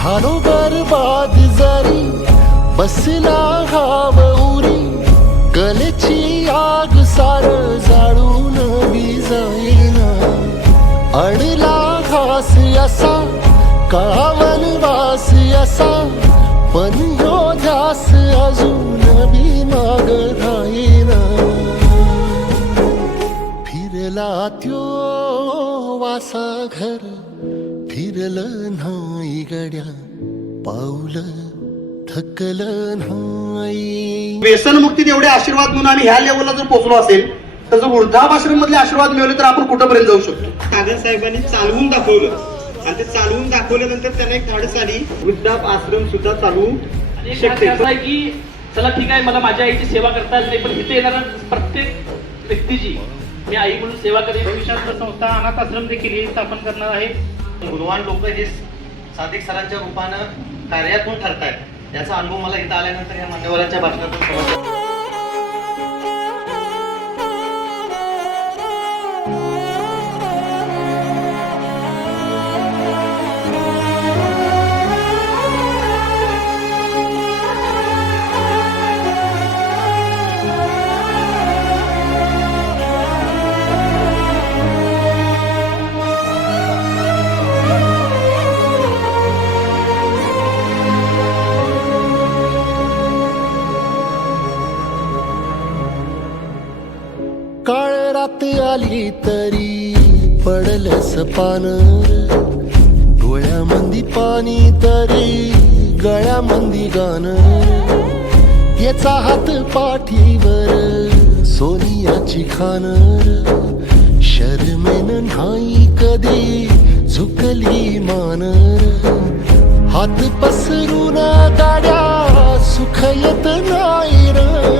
झालो बरबाद जरी बसला हाव उरी कलेची आग सार जाळून जाईना अडला घास असा काळावन वास असा पण यो ध्यास अजून बी माग राहीना फिरला त्यो वासा घर फिरलं नाही गड्या पाऊल थकलं नाही व्यसनमुक्तीत एवढे आशीर्वाद म्हणून आम्ही ह्या लेवलला जर पोहोचलो असेल तर जर वृद्धाश्रम मधले आशीर्वाद मिळवले तर आपण कुठंपर्यंत जाऊ शकतो? कागद साहेबांनी चालवून दाखवलं. आणि ते चालवून दाखवल्यानंतर त्यांना एक धाडस आली वृद्धाप आश्रम सुद्धा चालवू आणि एक शकते असं आहे की चला ठीक आहे मला माझ्या आईची सेवा करता येत नाही पण इथे येणाऱ्या प्रत्येक व्यक्तीची मी आई म्हणून सेवा करेन भविष्यात संस्था अनाथ आश्रम देखील ही स्थापन करणार आहे. गुणवान लोक हे सादिक सरांच्या रूपानं कार्यातून ठरतायत. याचा अनुभव मला इथं आल्यानंतर या मान्यवरांच्या भाषणातून समजला. काळ रात आली तरी पडलं सपान. डोळ्यामंदी पाणी तरी गळ्यामंदी गाण याचा हात पाठीवर सोनियाची खान. शर्मेन नाही कधी झुकली मानर हात पसरून गाड्या सुख येत नाही र.